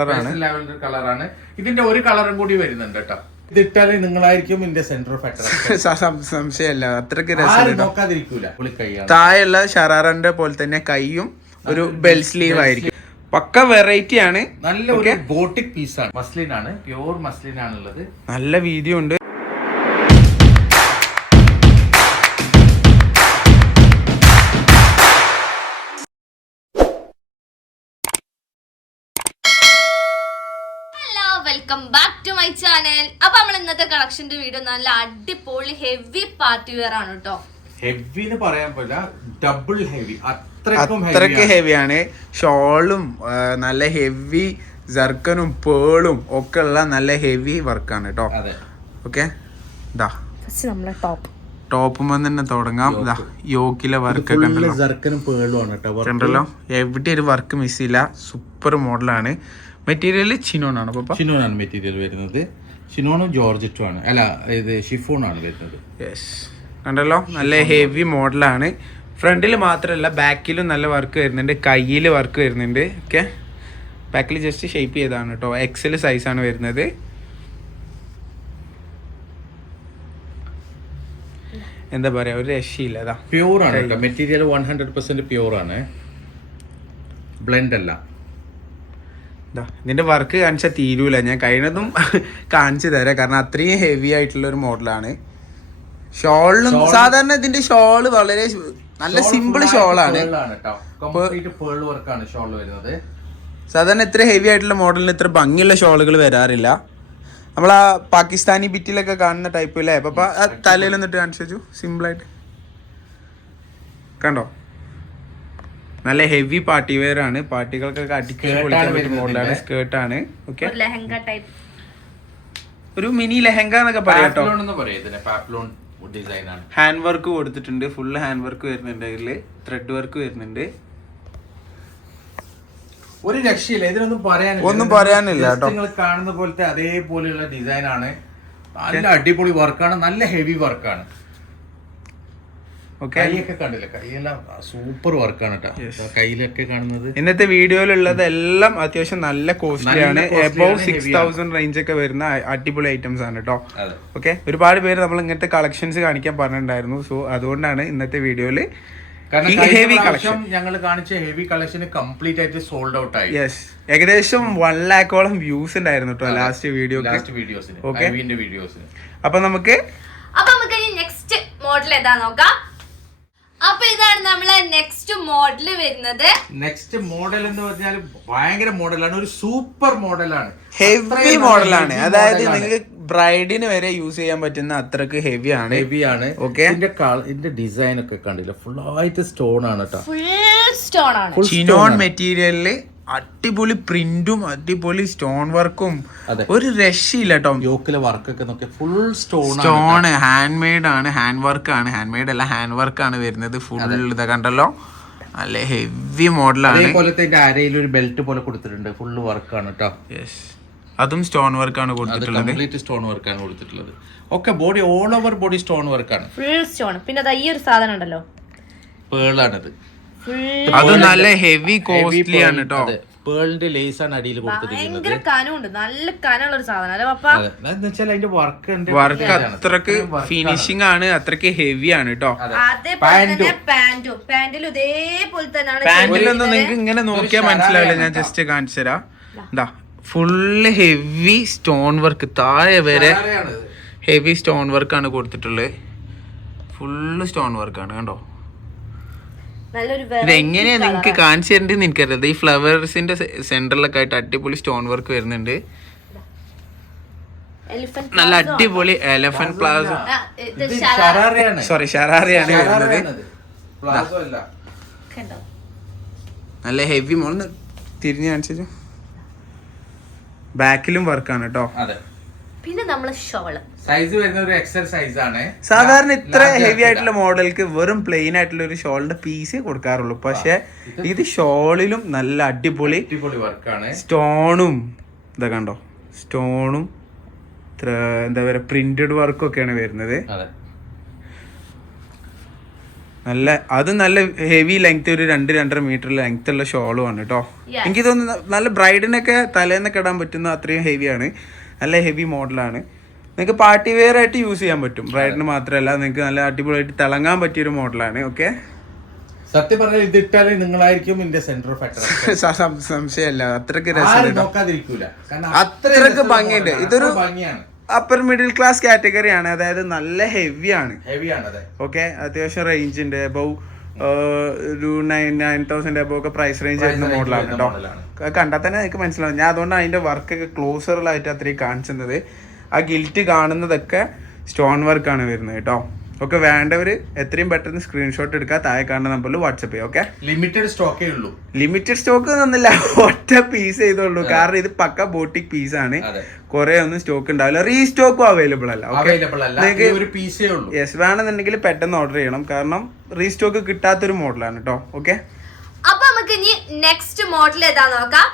Lavender കളറാണ്. ഇതിന്റെ ഒരു കളറും കൂടി വരുന്നുണ്ട് കേട്ടോ. ഇതിട്ടാല് നിങ്ങളായിരിക്കും ഇതിന്റെ സെന്റർ ഓഫ് അട്രാക്ഷൻ. സംശയമല്ല, അത്രക്ക് രസം നോക്കാതിരിക്കൂല. താഴെയുള്ള ഷറാറന്റെ പോലെ തന്നെ കൈയും ഒരു ബെൽ സ്ലീവ് ആയിരിക്കും. പക്ക വെറൈറ്റി ആണ്. നല്ല ഒരു ബോട്ടിക് പീസാണ്. മസ്ലിൻ ആണ്, പ്യൂർ മസ്ലിൻ ആണുള്ളത്. നല്ല വീതി ഉണ്ട്. Welcome back to my channel. അപ്പൊ നമ്മൾ ഇന്നത്തെ കളക്ഷന്റെ വീഡിയോ നല്ല അടിപൊളി ഹെവി പാർട്ടി വെയർ ആണ് കേട്ടോ. ഹെവി എന്ന് പറയാൻ പറ്റില്ല, ഡബിൾ ഹെവി. അത്രക്ക് ഹെവിയാണ്. ഷോളും നല്ല ഹെവി ജർക്കനും പേളും ഒക്കെ ഉള്ള നല്ല ഹെവി വർക്കാണ് കേട്ടോ. ഓക്കെ, നമ്മളെ ടോപ്പുമ്പോ തന്നെ തുടങ്ങാം. യോക്കിലെ വർക്ക് കണ്ടല്ലോ, എവിടെ ഒരു വർക്ക് മിസ് ചെയ്യില്ല. സൂപ്പർ മോഡലാണ്. മെറ്റീരിയൽ ചിനോൺ ആണ്. ചിനോണാണ് മെറ്റീരിയൽ വരുന്നത്. ചിനോണും ജോർജറ്റും ആണ്. അല്ല, ഇത് ഷിഫോൺ ആണ് വരുന്നത്. യെസ്, കണ്ടല്ലോ, നല്ല ഹെവി മോഡലാണ്. ഫ്രണ്ടിൽ മാത്രമല്ല ബാക്കിലും നല്ല വർക്ക് വരുന്നുണ്ട്, കയ്യിൽ വർക്ക് വരുന്നുണ്ട്. ഓക്കെ, ബാക്കിൽ ജസ്റ്റ് ഷേപ്പ് ചെയ്താണ് കേട്ടോ. എക്സൽ സൈസാണ് വരുന്നത്. എന്താ പറയാ, ഒരു രക്ഷയില്ല. അതാ പ്യൂർ ആണ് കേട്ടോ മെറ്റീരിയൽ. 100% പ്യൂർ ആണ്, ബ്ലെൻഡ് അല്ല. ഇതിന്റെ വർക്ക് കാണിച്ചാൽ തീരൂല. ഞാൻ കഴിയുന്നതും കാണിച്ചു തരാം, കാരണം അത്രയും ഹെവി ആയിട്ടുള്ള ഒരു മോഡലാണ്. ഷോളിനും സാധാരണ ഇതിന്റെ ഷോള് വളരെ നല്ല സിമ്പിൾ ഷോളാണ്. സാധാരണ ഇത്ര ഹെവി ആയിട്ടുള്ള മോഡലിന് ഇത്ര ഭംഗിയുള്ള ഷോളുകൾ വരാറില്ല. നമ്മളാ പാകിസ്ഥാനി ബിറ്റിലൊക്കെ കാണുന്ന ടൈപ്പ് അല്ലേ. അപ്പൊ തലയിലൊന്നിട്ട് കാണിച്ചു വെച്ചു, സിമ്പിളായിട്ട് കണ്ടോ. നല്ല ഹെവി പാർട്ടി വെയർ ആണ്. പാർട്ടികൾക്കൊക്കെ മോഡലാണ്. സ്കേർട്ടാണ്. ഓക്കെ, ഒരു മിനി ലെഹങ്ക എന്നൊക്കെ പറയാം. ഹാൻഡ് വർക്ക് കൊടുത്തിട്ടുണ്ട്. ഫുള്ള് ഹാൻഡ് വർക്ക് വരുന്നുണ്ട്. അതില് ത്രെഡ് വർക്ക് വരുന്നുണ്ട്. ഒരു രക്ഷയില്ല, ഒന്നും പറയാനില്ല കേട്ടോ. നിങ്ങൾ കാണുന്ന പോലത്തെ അതേപോലെയുള്ള ഡിസൈൻ ആണ്. നല്ല അടിപൊളി വർക്കാണ്, നല്ല ഹെവി വർക്കാണ്. കൈയൊക്കെ കണ്ടില്ല, കൈയെല്ലാം സൂപ്പർ വർക്കാണ് കേട്ടോ. കയ്യിലൊക്കെ കാണുന്നത് ഇന്നത്തെ വീഡിയോയിലുള്ളത് എല്ലാം അത്യാവശ്യം നല്ല കോസ്റ്റ്ലി ആണ്. എബവ് 6000 റേഞ്ച് ഒക്കെ വരുന്ന അടിപൊളി ഐറ്റംസ് ആണ് കേട്ടോ. ഓക്കെ, ഒരുപാട് പേര് നമ്മൾ ഇങ്ങനത്തെ കളക്ഷൻസ് കാണിക്കാൻ പറഞ്ഞിട്ടുണ്ടായിരുന്നു. സോ അതുകൊണ്ടാണ് ഇന്നത്തെ വീഡിയോയില് ഹെവി കളക്ഷൻ ഞങ്ങൾ കാണിച്ച ഹെവി കളക്ഷൻ കംപ്ലീറ്റ് ആയിട്ട് സോൾഡ് ഔട്ട് ആയി. യെസ്, ഏകദേശം 1 lakhോളം വ്യൂസ് ഉണ്ടായിരുന്നു കേട്ടോ ലാസ്റ്റ് വീഡിയോസിന്. ഓക്കെ, അപ്പൊ നമുക്ക് നെക്സ്റ്റ് മോഡൽ ഏതാ നോക്കാം. അപ്പൊ ഇതാണ് നമ്മളെ നെക്സ്റ്റ് മോഡൽ വരുന്നത്. നെക്സ്റ്റ് മോഡൽ എന്ന് പറഞ്ഞാൽ ഭയങ്കര മോഡലാണ്, ഒരു സൂപ്പർ മോഡലാണ്, ഹെവി മോഡലാണ്. അതായത് നിങ്ങൾക്ക് ബ്രൈഡിന് വരെ യൂസ് ചെയ്യാൻ പറ്റുന്ന അത്രക്ക് ഹെവി ആണ്. ഓക്കെ, ഇതിന്റെ ഡിസൈൻ ഒക്കെ കണ്ടില്ല, ഫുൾ ആയിട്ട് സ്റ്റോൺ ആണ് കേട്ടോ. ഫുൾ സ്റ്റോൺ ആണ്. ചിനോൺ മെറ്റീരിയലില് അടിപൊളി പ്രിന്റും അടിപൊളി സ്റ്റോൺ വർക്കും, ഒരു രക്ഷയില്ല കേട്ടോ. യോക്കിലെ വർക്കൊക്കെ നോക്കിയ ഫുൾ സ്റ്റോൺ. ഹാൻഡ് മെയ്ഡ് ആണ്, ഹാൻഡ് വർക്ക് ആണ്. ഹാൻഡ് മെയ്ഡ് അല്ല, ഹാൻഡ് വർക്ക് ആണ് വരുന്നത്. ഫുൾ ഇത് കണ്ടല്ലോ, നല്ല ഹെവി മോഡലാണ്. അതേപോലത്തെ അരയിൽ ഒരു ബെൽറ്റ് പോലെ കൊടുത്തിട്ടുണ്ട്, ഫുൾ വർക്കാണ് കേട്ടോ. യെസ്, അതും സ്റ്റോൺ വർക്കാണ് കൊടുത്തിട്ടുള്ളത്. കംപ്ലീറ്റ് സ്റ്റോൺ വർക്കാണ് കൊടുത്തിട്ടുള്ളത്. ഒക്കെ body all over body stone വർക്കാണ്, ഫുൾ സ്റ്റോൺ. പിന്നെ ഈ ഒരു സാധനം ഉണ്ടല്ലോ, പേളാണിത്. അത് നല്ല ഹെവി കോസ്റ്റ്ലി ആണ് കേട്ടോ. പേളിന്റെ ലേസ് ആണ് അടിയിൽ കൊടുത്തിരിക്കുന്നത്. നല്ല കനമുള്ള ഒരു സാധനം അല്ലേ പപ്പ. അതിന്റെ വർക്ക് അത്രക്ക് ഫിനിഷിംഗ് ആണ്, അത്രക്ക് ഹെവി ആണ് കേട്ടോ. പാന്റിലും ഇതേപോലെ തന്നെയാണ്. പാന്റിലൊന്നും നിങ്ങൾക്ക് ഇങ്ങനെ നോക്കിയാൽ മനസ്സിലാവില്ല. ഞാൻ ജസ്റ്റ് കാണിച്ചു തരാം. എന്താ, ഫുള്ള് ഹെവി സ്റ്റോൺ വർക്ക്, താഴെ വരെ ഹെവി സ്റ്റോൺ വർക്കാണ് കൊടുത്തിട്ടുള്ളത്. ഫുള്ള് സ്റ്റോൺ വർക്കാണ് കണ്ടോ. ഇത് എങ്ങനെയാ നിങ്ങക്ക് കാണിച്ചു തരേണ്ടത് എനിക്കറിയാം. ഈ ഫ്ലവേഴ്സിന്റെ സെന്ററിലൊക്കെ ആയിട്ട് അടിപൊളി സ്റ്റോൺ വർക്ക് വരുന്നുണ്ട്. നല്ല അടിപൊളി എലഫന്റ് പ്ലാസോ, സോറി ഷറാറയാണ് വരുന്നത്. നല്ല ഹെവി മോള് തിരിഞ്ഞ് കാണിച്ചു. ബാക്കിലും വർക്കാണ് കേട്ടോ. പിന്നെ നമ്മള് ഷോള് സൈസ് വരുന്ന ഒരു എക്സൽ സൈസ് ആണ്. സാധാരണ ഇത്ര ഹെവി ആയിട്ടുള്ള മോഡൽക്ക് വെറും പ്ലെയിൻ ആയിട്ടുള്ള ഒരു ഷോളിന്റെ പീസേ കൊടുക്കാറുള്ളൂ. പക്ഷെ ഇത് ഷോളിലും നല്ല അടിപൊളി വർക്കാണ്. സ്റ്റോണും ഇതാ കണ്ടോ, സ്റ്റോണും എന്താ പറയുക പ്രിന്റഡ് വർക്കും ഒക്കെയാണ് വരുന്നത്. നല്ല ഹെവി ലെങ്ത്, ഒരു 2-2.5 മീറ്റർ ലെങ്ത് ഉള്ള ഷോളും ആണ് കേട്ടോ. എനിക്ക് തോന്നുന്നു നല്ല ബ്രൈഡിനൊക്കെ തലേന്നൊക്കെ ഇടാൻ പറ്റുന്ന അത്രയും ഹെവിയാണ്. നല്ല ഹെവി മോഡലാണ്. നിങ്ങൾക്ക് പാർട്ടി വെയർ ആയിട്ട് യൂസ് ചെയ്യാൻ പറ്റും. ബ്രൈഡിന് മാത്രമല്ല, നിങ്ങൾക്ക് നല്ല അടിപൊളിയായിട്ട് തിളങ്ങാൻ പറ്റിയൊരു മോഡലാണ്. ഓക്കെ, സത്യം പറഞ്ഞാൽ ഇത് ഇട്ടാലേ നിങ്ങളായിരിക്കും ഇതിന്റെ സെന്റർ ഓഫ് അട്രാക്ഷൻ. സംശയമല്ല, അത്രക്ക് രസം, നോക്കാതിരിക്കൂല. അത്രക്ക് ഭംഗിയുണ്ട്. ഇതൊരു അപ്പർ മിഡിൽ ക്ലാസ് കാറ്റഗറി ആണ്, അതായത് നല്ല ഹെവിയാണ്. ഓക്കെ, അത്യാവശ്യം റേഞ്ച് ഉണ്ട്. അബവ് ഒരു 9,000 അബവ് ഒക്കെ പ്രൈസ് റേഞ്ച് വരുന്ന മോഡലാണ് കേട്ടോ. കണ്ടാൽ തന്നെ നിങ്ങൾക്ക് മനസ്സിലാവും. ഞാൻ അതുകൊണ്ട് അതിന്റെ വർക്കൊക്കെ ക്ലോസറിലായിട്ട് അത്രയും കാണിച്ചത്. ആ ഗിൽറ്റ് കാണുന്നതൊക്കെ സ്റ്റോൺ വർക്കാണ് വരുന്നത് കേട്ടോ. ഒക്കെ വേണ്ടവര് എത്രയും പെട്ടെന്ന് സ്ക്രീൻഷോട്ട് എടുക്കുക, താഴെ കാണുന്ന നമ്പറിൽ വാട്സപ്പ് ചെയ്യാം. ഓക്കെ, ലിമിറ്റഡ് സ്റ്റോക്കേ ഉള്ളൂ. ലിമിറ്റഡ് സ്റ്റോക്ക് ഒന്നുമില്ല, ഒറ്റ പീസ് ചെയ്തോളൂ. കാരണം ഇത് പക്ക ബോട്ടിക് പീസ് ആണ്. കുറെ ഒന്നും സ്റ്റോക്ക് ഉണ്ടാവില്ല. റീസ്റ്റോക്കും അവൈലബിൾ അല്ല. യെസ്, വേണമെന്നുണ്ടെങ്കിൽ പെട്ടെന്ന് ഓർഡർ ചെയ്യണം. കാരണം റീസ്റ്റോക്ക് കിട്ടാത്തൊരു മോഡലാണ് കേട്ടോ. ഓക്കെ, അപ്പൊ നമുക്ക് ഇനി നെക്സ്റ്റ് മോഡൽ ഏതാ നോക്കാം.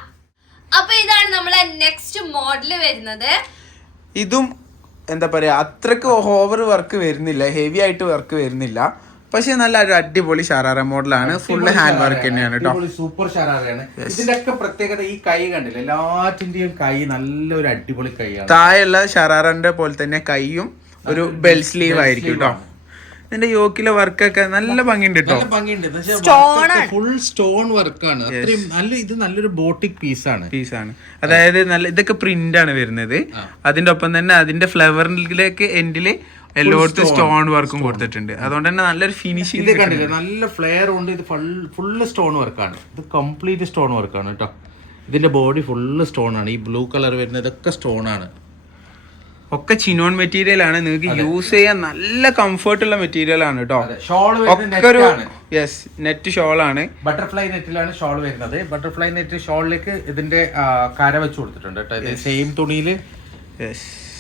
അപ്പൊ ഇതാണ് നമ്മളെ നെക്സ്റ്റ് മോഡൽ വരുന്നത്. ഇതും എന്താ പറയാ, അത്രക്ക് ഓവർ വർക്ക് വരുന്നില്ല, ഹെവി ആയിട്ട് വർക്ക് വരുന്നില്ല. പക്ഷെ നല്ല ഒരു അടിപൊളി ഷറാറ മോഡലാണ്. ഫുള്ള് ഹാൻഡ് വർക്ക് തന്നെയാണ് കേട്ടോ. സൂപ്പർ ഷറാറയാണ്. ഇതിന്റെ ഒക്കെ പ്രത്യേകത ഈ കൈ കണ്ടില്ല, എല്ലാറ്റിന്റെയും കൈ നല്ലൊരു അടിപൊളി കൈയാണ്. താഴെയുള്ള ഷറാറിന്റെ പോലെ തന്നെ കൈയും ഒരു ബെൽ സ്ലീവ് ആയിരിക്കും കേട്ടോ. ഇതിന്റെ യോക്കിലെ വർക്കൊക്കെ നല്ല ഭംഗിയുണ്ട് കേട്ടോ. ഫുൾ സ്റ്റോൺ വർക്കാണ്. അത്രയും നല്ല, ഇത് നല്ലൊരു ബോട്ടിക് പീസാണ്. അതായത് നല്ല ഇതൊക്കെ പ്രിന്റ് ആണ് വരുന്നത്. അതിന്റെ ഒപ്പം തന്നെ അതിന്റെ ഫ്ലവറിലേക്ക് എൻഡില് എല്ലായിടത്തും സ്റ്റോൺ വർക്കും കൊടുത്തിട്ടുണ്ട്. അതുകൊണ്ട് തന്നെ നല്ലൊരു ഫിനിഷിംഗ്. ഇത് കണ്ടില്ലേ, നല്ല ഫ്ലെയർ ഉണ്ട്. ഇത് ഫുള്ള് സ്റ്റോൺ വർക്കാണ്. ഇത് കംപ്ലീറ്റ് സ്റ്റോൺ വർക്കാണ് കേട്ടോ. ഇതിന്റെ ബോഡി ഫുള്ള് സ്റ്റോൺ ആണ്. ഈ ബ്ലൂ കളർ വരുന്നത് ഇതൊക്കെ സ്റ്റോൺ ആണ്. ഒക്കെ ചിനോൺ മെറ്റീരിയൽ ആണ്. നിങ്ങൾക്ക് യൂസ് ചെയ്യാൻ നല്ല കംഫർട്ട് ഉള്ള മെറ്റീരിയൽ ആണ് കേട്ടോ. നെറ്റ് ഷോൾ ആണ്. ബട്ടർഫ്ലൈ നെറ്റിലാണ് ഷോൾ വരുന്നത്. ബട്ടർഫ്ലൈ നെറ്റ് ഷോളിലേക്ക് ഇതിന്റെ കര വെച്ച് കൊടുത്തിട്ടുണ്ട് കേട്ടോ. സെയിം തുണിയിൽ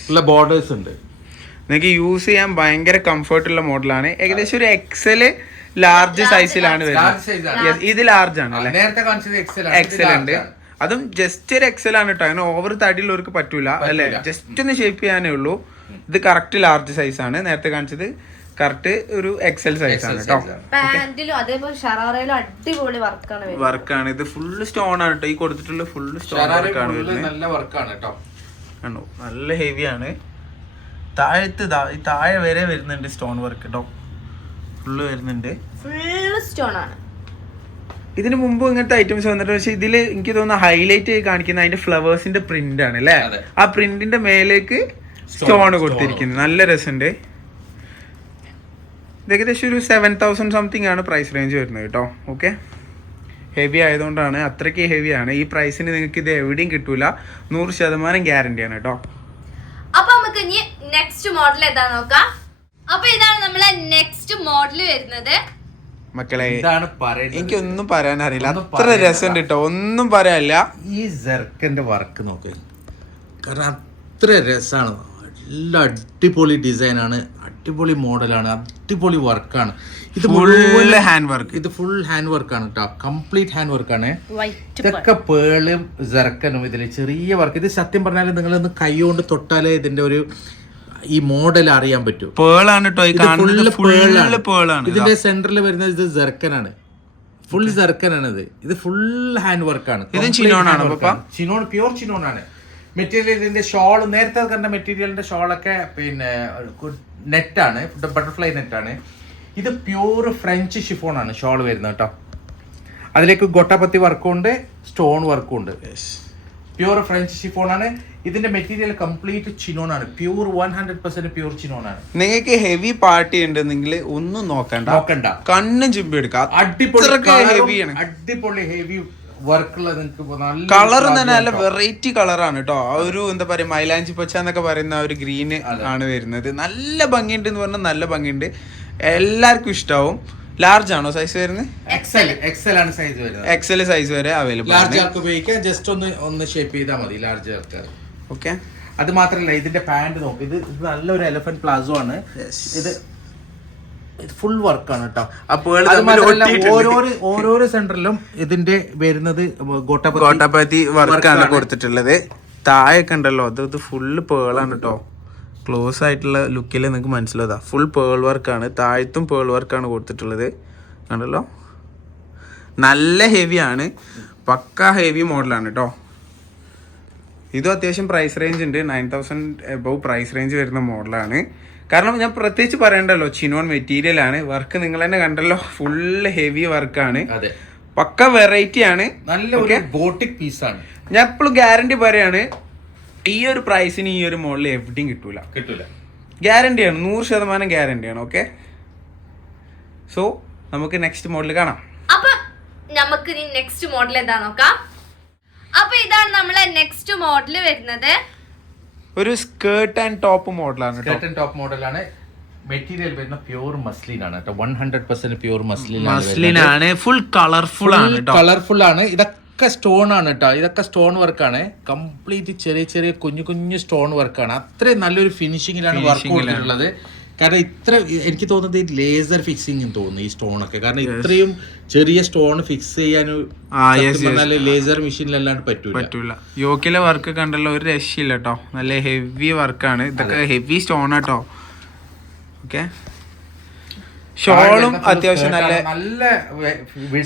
ഉള്ള ബോർഡേഴ്സ് ഉണ്ട്. നിങ്ങൾക്ക് യൂസ് ചെയ്യാൻ ഭയങ്കര കംഫർട്ട് ഉള്ള മോഡലാണ്. ഏകദേശം ഒരു എക്സല് ലാർജ് സൈസിലാണ് വരുന്നത്. ഇത് ലാർജ് ആണ് അല്ലേ? നേരത്തെ കാണിച്ചത് എക്സൽ ഉണ്ട്. അതും ജസ്റ്റ് ഒരു എക്സൽ ആണ് കേട്ടോ. അങ്ങനെ ഓവർ തടിയുള്ളവർക്ക് പറ്റൂല അല്ലെ, ജസ്റ്റ് ഒന്ന് ഷേപ്പ് ചെയ്യാനേ ഉള്ളൂ. ഇത് കറക്റ്റ് ലാർജ് സൈസ് ആണ്. നേരത്തെ കാണിച്ചത് കറക്റ്റ് ഒരു എക്സൽ സൈസ് ആണ് കേട്ടോ. വർക്കാണ്. ഇത് ഫുള്ള് സ്റ്റോൺ ആണ് കേട്ടോ. ഈ കൊടുത്തിട്ടുള്ള ഫുള്ള് സ്റ്റോൺ വർക്കാണ് വരുന്നത്. നല്ല വർക്കാണ് കേട്ടോ. ആണോ, നല്ല ഹെവി ആണ്. താഴെ വരെ വരുന്നുണ്ട് സ്റ്റോൺ വർക്ക് കേട്ടോ. ഫുള്ള് വരുന്നുണ്ട്, ഫുള്ള് സ്റ്റോൺ ആണ്. ഇതിന് മുമ്പ് ഇങ്ങനത്തെ ഐറ്റംസ് വന്നിട്ട്, പക്ഷെ ഇതില് എനിക്ക് തോന്നുന്ന ഹൈലൈറ്റ് കാണിക്കുന്ന അതിന്റെ ഫ്ലവേഴ്സിന്റെ പ്രിന്റ് ആണ് അല്ലെ. ആ പ്രിന്റിന്റെ മേലേക്ക് സ്റ്റോൺ കൊടുത്തിരിക്കുന്നത് നല്ല രസമുണ്ട്. ഏകദേശം ഒരു 7,000 സംതിങ് ആണ് പ്രൈസ് റേഞ്ച് വരുന്നത് കേട്ടോ. ഓക്കെ, ഹെവി ആയതുകൊണ്ടാണ്, അത്രയ്ക്ക് ഹെവിയാണ്. ഈ പ്രൈസിന് നിങ്ങൾക്ക് ഇത് എവിടെയും കിട്ടൂല. 100% ഗ്യാരണ്ടിയാണ് കേട്ടോ. അപ്പൊ നമുക്ക് ഇനി നെക്സ്റ്റ് മോഡൽ ഏതാ നോക്കാം. അപ്പൊ ഇതാണ് നമ്മളെ നെക്സ്റ്റ് മോഡൽ വരുന്നത്. മക്കളെ, എനിക്കൊന്നും പറയാൻ അറിയില്ല, അത്ര രസമുണ്ട് കേട്ടോ. ഒന്നും പറയാനില്ല. ഈ ജെർക്കന്റെ വർക്ക് നോക്ക്, കാരണം അത്ര രസമാണ്. നല്ല അടിപൊളി ഡിസൈനാണ്, അടിപൊളി മോഡലാണ്, അടിപൊളി വർക്കാണ്. ഇത് ഫുൾ ഹാൻഡ് വർക്ക്. ഇത് ഫുൾ ഹാൻഡ് വർക്കാണ് കേട്ടോ. കംപ്ലീറ്റ് ഹാൻഡ് വർക്കാണ്. ഇതൊക്കെ പേളും ജെർക്കനും ഇതിൽ ചെറിയ വർക്ക്. ഇത് സത്യം പറഞ്ഞാൽ നിങ്ങൾ ഒന്ന് കൈ കൊണ്ട് തൊട്ടാലേ ഇതിന്റെ ഒരു ഈ മോഡൽ അറിയാൻ പറ്റും. പേളാണ് കേട്ടോ. ഇതിന്റെ സെന്ററിൽ വരുന്നത് ഇത് ജെർക്കനാണ്. ഫുൾ ജെർക്കനാണ്. ഇത് ഫുൾ ഹാൻഡ് വർക്കാണ്. ചിനോൺ, പ്യൂർ ചിനോൺ ആണ് മെറ്റീരിയൽ. ഇതിന്റെ ഷോൾ നേരത്തെ കണ്ട മെറ്റീരിയലിന്റെ ഷോളൊക്കെ പിന്നെ നെറ്റാണ്, ബട്ടർഫ്ലൈ നെറ്റാണ്. ഇത് പ്യൂർ ഫ്രഞ്ച് ഷിഫോൺ ആണ് ഷോൾ വരുന്നത് കേട്ടോ. അതിലേക്ക് ഗൊട്ടപത്തി വർക്കും ഉണ്ട്, സ്റ്റോൺ വർക്കും ഉണ്ട്. പ്യൂർ ഫ്രഞ്ച് ഷിഫോൺ ആണ്. ഇതിന്റെ മെറ്റീരിയൽ കംപ്ലീറ്റ് ചിനോൺ ആണ്. പ്യൂർ 100% പ്യൂർ ചിനോൺ ആണ്. നിങ്ങൾക്ക് ഹെവി പാർട്ടി ഉണ്ടെന്നെങ്കിൽ ഒന്നും നോക്കണ്ട, കണ്ണും ചിമ്പി എടുക്കാം. അടിപൊളി ഹെവി വർക്കുള്ള കളർ നല്ല വെറൈറ്റി കളറാണ് കേട്ടോ. ആ ഒരു എന്താ പറയാ, മൈലാഞ്ചി പച്ച എന്നൊക്കെ പറയുന്ന ഒരു ഗ്രീൻ ആണ് വരുന്നത്. നല്ല ഭംഗിയുണ്ട് എന്ന് പറഞ്ഞാൽ നല്ല ഭംഗിയുണ്ട്. എല്ലാവർക്കും ഇഷ്ടാവും. ലാർജ് ആണോ സൈസ് വരുന്നത്? എക്സൽ ആണ് സൈസ് വരുന്നത്. എക്സൽ സൈസ് വരെ അവൈലബിൾ ആണ്. ലാർജ് ആൾക്ക് ഉപയോഗിക്കാം. ജസ്റ്റ് ഒന്ന് ഷേപ്പ് ചെയ്താൽ മതി ലാർജ് ആൾക്കാർ. ഓക്കെ, അത് മാത്രല്ല ഇതിന്റെ പാന്റ് നോക്ക്. ഇത് നല്ലൊരു എലഫന്റ് പ്ലാസോ ആണ്. ഇത് ഫുൾ വർക്കാണ് കേട്ടോ. ഓരോരോ സെന്ററിലും ഇതിന്റെ വരുന്നത് ഗോട്ടാപത്തി വർക്കാണ് കൊടുത്തിട്ടുള്ളത്. താഴെയൊക്കെ ഉണ്ടല്ലോ, അത് ഫുള്ള് പേളാണ് കേട്ടോ. ക്ലോസ് ആയിട്ടുള്ള ലുക്കിൽ നിങ്ങൾക്ക് മനസ്സിലാതാ. ഫുൾ പേൾ വർക്കാണ്. താഴത്തും പേൾ വർക്കാണ് കൊടുത്തിട്ടുള്ളത്. കണ്ടല്ലോ, നല്ല ഹെവിയാണ്, പക്ക ഹെവി മോഡലാണ് കേട്ടോ. ഇതും അത്യാവശ്യം പ്രൈസ് റേഞ്ച് ഉണ്ട്, 9,000 എബവ് പ്രൈസ് റേഞ്ച് വരുന്ന മോഡലാണ്. കാരണം ഞാൻ പ്രത്യേകിച്ച് പറയണ്ടല്ലോ, ചിനോൺ മെറ്റീരിയൽ ആണ്. വർക്ക് നിങ്ങൾ തന്നെ കണ്ടല്ലോ, ഫുള്ള് ഹെവി വർക്കാണ്, പക്ക വെറൈറ്റി ആണ്, നല്ല ബോട്ടിക് പീസാണ്. ഞാൻ എപ്പോഴും ഗ്യാരണ്ടി പറയാണ്, ഈ ഒരു പ്രൈസിന് ഈ ഒരു മോഡൽ എവിടെയും കിട്ടൂല. ഗ്യാരണ്ടിയാണ്, 100% ഗ്യാരണ്ടിയാണ്. ഓക്കെ, സോ നമുക്ക് നെക്സ്റ്റ് മോഡൽ കാണാം. അപ്പൊ നമുക്ക് ഇനി നെക്സ്റ്റ് മോഡൽ എന്താ നോക്കാം. അപ്പൊ ഇതാണ് നമ്മളെ നെക്സ്റ്റ് മോഡൽ വരുന്നത്. ഒരു സ്കേർട്ട് ആൻഡ് ടോപ്പ് മോഡലാണ്. സ്കേർട്ട് ആൻഡ് ടോപ്പ് മോഡലാണ്. മെറ്റീരിയൽ വരുന്ന പ്യൂർ മസ്ലിൻ ആണ് കേട്ടോ. 100% പ്യൂർ മസ്ലിൻ ആണ്. ഫുൾ കളർഫുൾ ആണ്. കളർഫുൾ ആണ്. ഇതൊക്കെ സ്റ്റോൺ ആണ് കേട്ടോ. ഇതൊക്കെ സ്റ്റോൺ വർക്കാണ്. കംപ്ലീറ്റ് ചെറിയ ചെറിയ കുഞ്ഞു കുഞ്ഞു സ്റ്റോൺ വർക്കാണ്. അത്രയും നല്ലൊരു ഫിനിഷിങ്ങിലാണ് വർക്ക് കൊടുത്തിട്ടുള്ളത്. കാരണം ഇത്ര എനിക്ക് തോന്നുന്നത് ലേസർ ഫിക്സിങ് തോന്നുന്നു ഈ സ്റ്റോണൊക്കെ. കാരണം ഇത്രയും ചെറിയ സ്റ്റോൺ ഫിക്സ് ചെയ്യാൻ ലേസർ മെഷീനിലല്ലാണ്ട് പറ്റൂല. യോക്കിലെ വർക്ക് കണ്ടല്ലോ, ഒരു രക്ഷയില്ല കേട്ടോ. നല്ല ഹെവി വർക്കാണ്. ഇതൊക്കെ ഹെവി സ്റ്റോൺ ആട്ടോ. ഓക്കെ, ഷോളും അത്യാവശ്യം നല്ല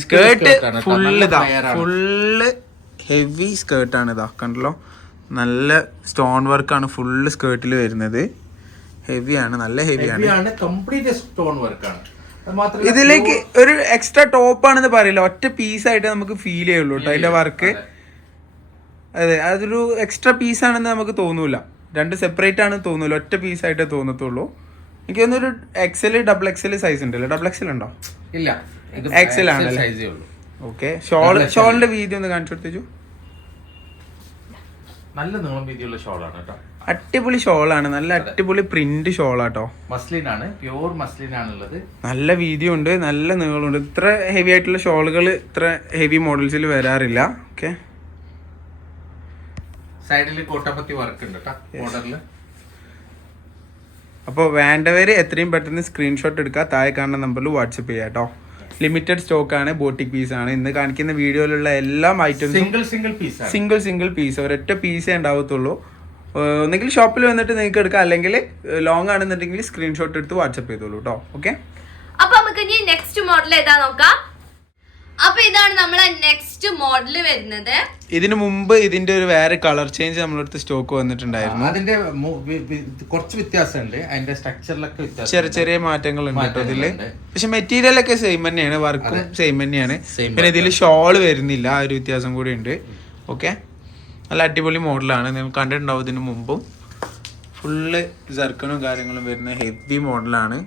സ്കേർട്ട് ഫുള്ള് ഹെവി സ്കേർട്ടാണ്. ഇതാ കണ്ടല്ലോ, നല്ല സ്റ്റോൺ വർക്കാണ് ഫുള്ള് സ്കേർട്ടിൽ വരുന്നത്. ഹെവിയാണ്, നല്ല ഹെവിയാണ്. കംപ്ലീറ്റ് സ്റ്റോൺ വർക്കാണ്. ഇതിലേക്ക് ഒരു എക്സ്ട്രാ ടോപ്പ് ആണെന്ന് പറയില്ല, ഒറ്റ പീസായിട്ട് നമുക്ക് ഫീൽ ചെയ്യുള്ളൂ കേട്ടോ അതിന്റെ വർക്ക്. അതെ, അതൊരു എക്സ്ട്രാ പീസാണെന്ന് നമുക്ക് തോന്നൂല. രണ്ട് സെപ്പറേറ്റ് ആണെന്ന് തോന്നൂല, ഒറ്റ പീസായിട്ടേ തോന്നത്തുള്ളൂ. എനിക്ക് തോന്നുന്നു ഒരു XL, XXL സൈസ് ഉണ്ടല്ലോ. XXL ഉണ്ടോ? ഇല്ല, XL ആണല്ലേ. ഓക്കെ, ഷോളിന്റെ വീതി ഒന്ന് കാണിച്ചു കൊടുത്തു. നല്ല നീളം വീതിയുള്ള ഷോളാണ് കേട്ടോ. അടിപൊളി ഷോളാണ്, നല്ല അടിപൊളി പ്രിന്റ് ഷോളാട്ടോ. മസ്ലിൻ ആണ്, പ്യൂർ മസ്ലിൻ ആണുള്ളത്. നല്ല വീതിയുണ്ട്, നല്ല നീളമുണ്ട്. ഇത്ര ഹെവി ആയിട്ടുള്ള ഷോളുകൾ ഇത്ര ഹെവി മോഡൽസിൽ വരാറില്ല. ഓക്കെ, സൈഡിൽ കോട്ടപ്പത്തി വർക്ക് ഉണ്ട് കേട്ടോ ബോർഡറിൽ. അപ്പോൾ വേണ്ടവര് എത്രയും പെട്ടെന്ന് സ്ക്രീൻഷോട്ട് എടുക്കുക, താഴെ കാണുന്ന നമ്പറിൽ വാട്സപ്പ് ചെയ്യാം കേട്ടോ. ലിമിറ്റഡ് സ്റ്റോക്ക് ആണ്, ബോട്ടിക് പീസ് ആണ്. ഇന്ന് കാണിക്കുന്ന വീഡിയോയിലുള്ള എല്ലാ ഐറ്റംസും സിംഗിൾ പീസ്, ഒരൊറ്റ പീസേ ഉണ്ടാവത്തുള്ളൂ. ഒന്നെങ്കിൽ ഷോപ്പിൽ വന്നിട്ട് നിങ്ങൾക്ക് എടുക്കാം, അല്ലെങ്കിൽ ലോങ് ആണെന്നുണ്ടെങ്കിൽ സ്ക്രീൻഷോട്ട് എടുത്ത് വാട്സപ്പ് ചെയ്തോളൂ കേട്ടോ. ഓക്കെ, അപ്പൊ നമുക്ക് ഇനി നെക്സ്റ്റ് മോഡൽ ഏതാ നോക്കാം. അപ്പൊ ഇതാണ് നമ്മളെ നെക്സ്റ്റ് മോഡൽ വരുന്നത്. ഇതിനു മുമ്പ് ഇതിന്റെ ഒരു വേറെ കളർ ചേഞ്ച് നമ്മളടുത്ത് സ്റ്റോക്ക് വന്നിട്ടുണ്ടായിരുന്നു. അതിന്റെ കുറച്ച് വ്യത്യാസമുണ്ട്, അതിന്റെ സ്ട്രക്ചറിലൊക്കെ ചെറിയ മാറ്റങ്ങൾ ഉണ്ട് കേട്ടോ ഇതില്. പക്ഷെ മെറ്റീരിയൽ ഒക്കെ സെയിം തന്നെയാണ്, വർക്കും സെയിം തന്നെയാണ്. പിന്നെ ഇതിൽ ഷോള് വരുന്നില്ല, ആ ഒരു വ്യത്യാസം കൂടി ഉണ്ട്. ഓക്കെ, നല്ല അടിപൊളി മോഡലാണ്, നിങ്ങൾ കണ്ടിട്ടുണ്ടാവും ഇതിന് മുമ്പും. ഫുള്ള് സർക്കനും കാര്യങ്ങളും വരുന്ന ഹെവി മോഡലാണ്.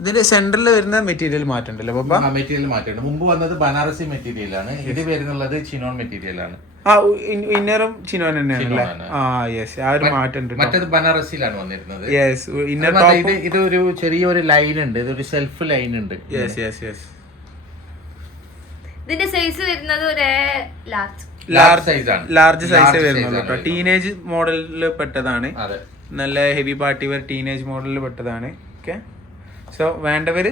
ഇതിന്റെ സെന്ററിൽ വരുന്ന മെറ്റീരിയൽ മാറ്റണ്ടല്ലോ പപ്പ. മെറ്റീരിയൽ മാറ്റമുണ്ട്. മുമ്പ് വന്നത് ബനാറസി മെറ്റീരിയൽ ആണ്, ഇത് വരുന്നുള്ളത് ചിനോൺ മെറ്റീരിയൽ ആണ്. ആ, ഇന്നറും ചിനോൻ തന്നെയാണ്. ആ യെസ്, ആ ഒരു മാറ്റം ഉണ്ട്. മറ്റേത് ബനാറസിയിലാണ് വന്നിരുന്നത്. യെസ്, ഇന്നർ ഇത് ഒരു ചെറിയൊരു ലൈൻ ഉണ്ട്, ഇതൊരു സെൽഫ് ലൈൻ ഉണ്ട്. Yes yes yes. ഇതിന്റെ സൈസ് വരുന്നത് ഒരു ലാർജ് സൈസ് വരുന്നുള്ളൂ കേട്ടോ. ടീനേജ് മോഡലിൽ പെട്ടതാണ്, നല്ല ഹെവി പാർട്ടി വെയർ ടീനേജ് മോഡലിൽ പെട്ടതാണ്. ഓക്കെ, സോ വേണ്ടവര്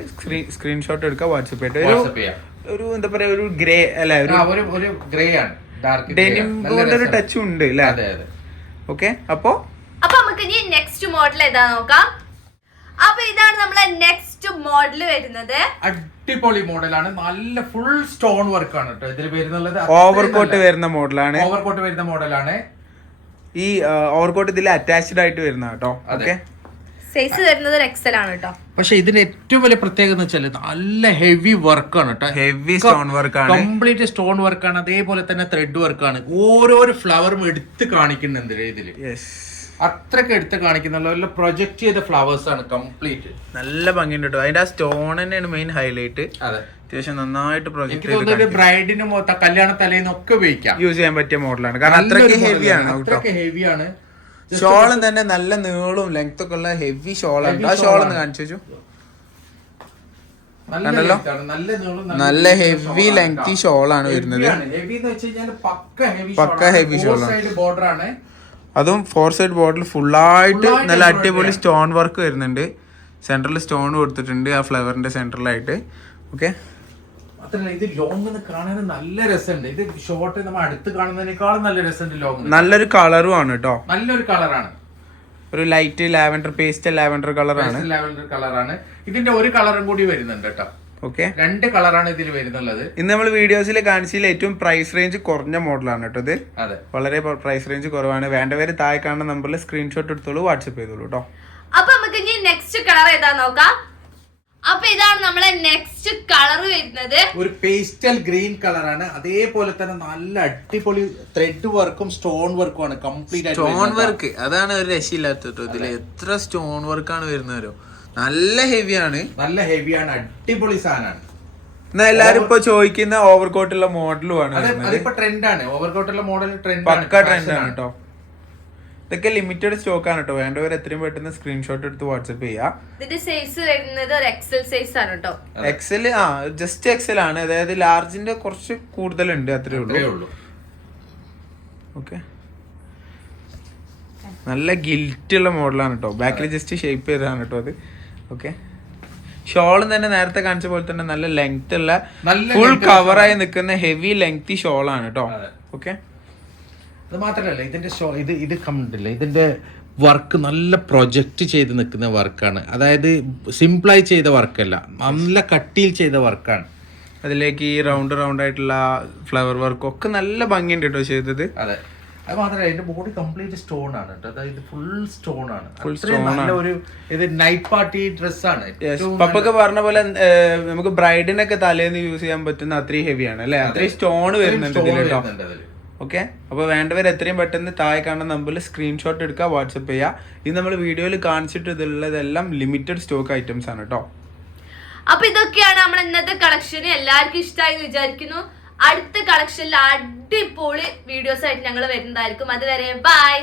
സ്ക്രീൻഷോട്ട് എടുക്കുക, വാട്സപ്പ് ചെയ്തിട്ട്. ഒരു എന്താ പറയാ, ഒരു ഗ്രേ അല്ലെ, ഒരു ഗ്രേ ആണ്, ഡെനിം കൊണ്ട് ഒരു ടച്ച് ഉണ്ട് അല്ലേ. ഓക്കെ, അപ്പൊ നമുക്ക് ഇനി നെക്സ്റ്റ് മോഡൽ ഏതാ നോക്കാം. അപ്പൊ ഇതാണ് നമ്മളെ നെക്സ്റ്റ് മോഡൽ വരുന്നത്. അടിപൊളി മോഡലാണ്, നല്ല ഫുൾ സ്റ്റോൺ വർക്ക് ആണ് കേട്ടോ ഇതിൽ വരുന്നുള്ളത്. ഓവർകോട്ട് വരുന്ന മോഡലാണ്. ഓവർകോട്ട് വരുന്ന മോഡലാണ്. ഈ ഓവർകോട്ട് ഇതിൽ അറ്റാച്ച്ഡ് ആയിട്ട് വരുന്ന കേട്ടോ. ഓക്കെ, സൈസ് വരുന്നത് ഒരു XL ആണ് കേട്ടോ. പക്ഷെ ഇതിന്റെ ഏറ്റവും വലിയ പ്രത്യേകത എന്ന് വെച്ചാൽ നല്ല ഹെവി വർക്കാണ് കേട്ടോ. ഹെവി സ്റ്റോൺ വർക്കാണ്, കംപ്ലീറ്റ് സ്റ്റോൺ വർക്കാണ്. അതേപോലെ തന്നെ ത്രെഡ് വർക്കാണ്. ഓരോരോ ഫ്ലവറും എടുത്ത് കാണിക്കുന്നുണ്ട് ഇതില്. അത്രക്ക് എടുത്ത് കാണിക്കുന്ന പ്രൊജക്ട് ചെയ്ത ഫ്ലവേഴ്സ് ആണ് കംപ്ലീറ്റ്. നല്ല ഭംഗിയുണ്ട് കേട്ടോ. അതിന്റെ ആ സ്റ്റോൺ തന്നെയാണ് മെയിൻ ഹൈലൈറ്റ്. അത്യാവശ്യം നന്നായിട്ട് പ്രൊജക്ട് ചെയ്ത് ബ്രൈഡിനും കല്യാണ തലേന്നൊക്കെ ഉപയോഗിക്കാം, യൂസ് ചെയ്യാൻ പറ്റിയ മോഡലാണ്. കാരണം അത്രക്ക് ഹെവിയാണ്. ഷോളും തന്നെ നല്ല നീളവും ലെങ്ത് ഒക്കെ ഉള്ള ഹെവി ഷോളാണ്. ആ ഷോൾ ഒന്ന് കാണിച്ചു കണ്ടല്ലോ, നല്ല ഹെവി ലെങ്തി ഷോളാണ് വരുന്നത്. പക്ക ഹെവി ഷോളാണ്. അതും 4 സൈഡ് ബോർഡിൽ ഫുള്ളായിട്ട് നല്ല അടിപൊളി സ്റ്റോൺ വർക്ക് വരുന്നുണ്ട്. സെന്ററിൽ സ്റ്റോൺ കൊടുത്തിട്ടുണ്ട് ആ ഫ്ലവറിന്റെ സെന്ററിലായിട്ട്. ഓക്കെ, ഇത് ലോങ് കാണാൻ നല്ല രസമുണ്ട്. ഇത് ഷോർട്ട് നമ്മൾ അടുത്ത് കാണുന്നതിനേക്കാളും നല്ല രസമുണ്ട് ലോങ്. നല്ലൊരു കളറും ആണ് കേട്ടോ, നല്ലൊരു കളറാണ്. ഒരു ലൈറ്റ് ലാവൻഡർ, പേസ്റ്റൽ ലാവൻഡർ കളറാണ്. ഇതിന്റെ ഒരു കളറും കൂടി വരുന്നുണ്ട് കേട്ടോ. ഓക്കെ, 2 കളറാണ് ഇതിൽ വരുന്നുള്ളത്. ഇന്ന് നമ്മൾ വീഡിയോസിൽ കാണിച്ചതിൽ ഏറ്റവും പ്രൈസ് റേഞ്ച് കുറഞ്ഞ മോഡലാണ് കേട്ടോ ഇത്. അതെ, വളരെ പ്രൈസ് റേഞ്ച് കുറവാണ്. വേണ്ടവര് താഴെ കാണുന്ന നമ്പറിൽ സ്ക്രീൻഷോട്ട് എടുത്തോളൂ, വാട്സപ്പ് ചെയ്തോളൂ കേട്ടോ. അപ്പൊ നമുക്ക് ഇനി നെക്സ്റ്റ് കളർ ഏതാ നോക്കാം. അപ്പൊ ഇതാണ് നമ്മളെ നെക്സ്റ്റ് കളർ വരുന്നത്. ഒരു പേസ്റ്റൽ ഗ്രീൻ കളറാണ്. അതേപോലെ തന്നെ നല്ല അടിപൊളി ത്രെഡ് വർക്കും സ്റ്റോൺ വർക്കും ആണ് കംപ്ലീറ്റ്. സ്റ്റോൺ വർക്ക് അതാണ് ഒരു രക്ഷയില്ലാത്തത്. ഇതില് എത്ര സ്റ്റോൺ വർക്കാണ് വരുന്നവരോ. നല്ല ഹെവിയാണ്, അടിപൊളി സാധനമാണ്. എന്നാ എല്ലാരും ഇപ്പൊ ചോദിക്കുന്ന ഓവർകോട്ടുള്ള മോഡലുമാണ്. അതിപ്പോ ട്രെൻഡാണ്, ഓവർകോട്ടുള്ള മോഡൽ പക്ക ട്രെൻഡാണ് കേട്ടോ. ഇതൊക്കെ ലിമിറ്റഡ് സ്റ്റോക്ക് ആണ് കേട്ടോ. വേണ്ടവർ എത്രയും പെട്ടെന്ന് സ്ക്രീൻഷോട്ട് എടുത്ത് വാട്സപ്പ് ചെയ്യാം. ഇതിന്റെ സൈസ് വരുന്നത് ഒരു എക്സൽ സൈസ് ആണ് കേട്ടോ. എക്സൽ, ജസ്റ്റ് എക്സൽ ആണ്. അതായത് ലാർജിന്റെ കുറച്ച് കൂടുതലുണ്ട്, അത്രേ ഉള്ളൂ. ഓക്കെ, നല്ല ഗിൽറ്റ് ഉള്ള മോഡലാണ് കേട്ടോ. ബാക്കിൽ ജസ്റ്റ് ഷേപ്പ് ചെയ്തതാണ് കേട്ടോ അത്. ഓക്കെ, ഷോളും തന്നെ നേരത്തെ കാണിച്ച പോലെ തന്നെ നല്ല ലെങ്ത് ഉള്ള ഫുൾ കവറായി നിൽക്കുന്ന ഹെവി ലെങ്തി ഷോളാണ് കേട്ടോ. ഓക്കെ, അത് മാത്രല്ല ഇതിന്റെ ഇത് കണ്ടില്ല, ഇതിന്റെ വർക്ക് നല്ല പ്രൊജക്റ്റ് ചെയ്ത് നിൽക്കുന്ന വർക്കാണ്. അതായത് സിംപിളായി ചെയ്ത വർക്കല്ല, നല്ല കട്ടിയിൽ ചെയ്ത വർക്കാണ്. അതിലേക്ക് ഈ റൗണ്ട് ആയിട്ടുള്ള ഫ്ലവർ വർക്ക് ഒക്കെ നല്ല ഭംഗിയുണ്ട് കേട്ടോ ചെയ്തത്. അതെ, അത് മാത്രമല്ല ഇതിന്റെ ബോഡി കംപ്ലീറ്റ് സ്റ്റോൺ ആണ് കേട്ടോ. അതായത് ഫുൾ സ്റ്റോൺ ആണ്. ഇത് നൈറ്റ് പാർട്ടി ഡ്രസ് ആണ്. പപ്പൊക്കെ പറഞ്ഞ പോലെ നമുക്ക് ബ്രൈഡിനൊക്കെ തലേന്ന് യൂസ് ചെയ്യാൻ പറ്റുന്ന അത്രയും ഹെവിയാണ് അല്ലെ, അത്രയും സ്റ്റോൺ വരുന്നുണ്ട് കേട്ടോ. ഓക്കെ, അപ്പോൾ വേണ്ടവർ എത്രയും പെട്ടെന്ന് താഴെ കാണുന്ന നമ്പറിൽ സ്ക്രീൻഷോട്ട് എടുക്കുക, വാട്സപ്പ് ചെയ്യുക. ഇത് നമ്മൾ വീഡിയോയിൽ കാണിച്ചിട്ട് ഇതുള്ളതെല്ലാം ലിമിറ്റഡ് സ്റ്റോക്ക് ഐറ്റംസ് ആണ് കേട്ടോ. അപ്പൊ ഇതൊക്കെയാണ് നമ്മുടെ ഇന്നത്തെ കളക്ഷൻ. എല്ലാവർക്കും ഇഷ്ടമായി എന്ന് വിചാരിക്കുന്നു. അടുത്ത കളക്ഷനിൽ അടിപൊളി വീഡിയോസ് ആയിട്ട് ഞങ്ങൾ വരുന്നതായിരിക്കും. അതുവരെ ബൈ.